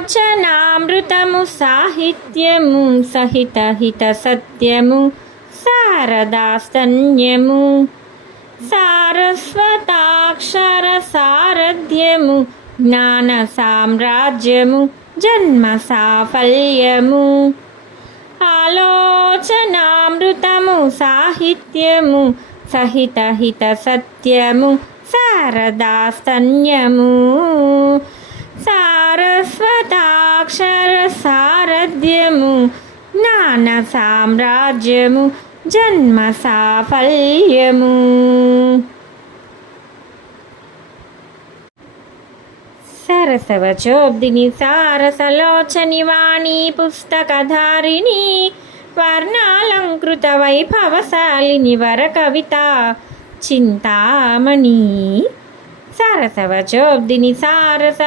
ఆలోచనామృతము సాహిత్యము సహిత హిత సత్యము శారదాస్తన్యము సారస్వతాక్షర సారథ్యము జ్ఞాన సామ్రాజ్యము జన్మ సాఫల్యము ఆలోచనామృతము సాహిత్యము సహిత హిత సత్యము శారదాస్తన్యము సారస్వతాక్షర సారథ్యము జ్ఞాన సామ్రాజ్యము జన్మ సాఫల్యము. సరసవచోబ్దిని సారసలోచని వాణి పుస్తకధారిణి వర్ణాలంకృత వైభవశాలిని వర కవిత చింతామణి. సరసవచోబ్దిని సారస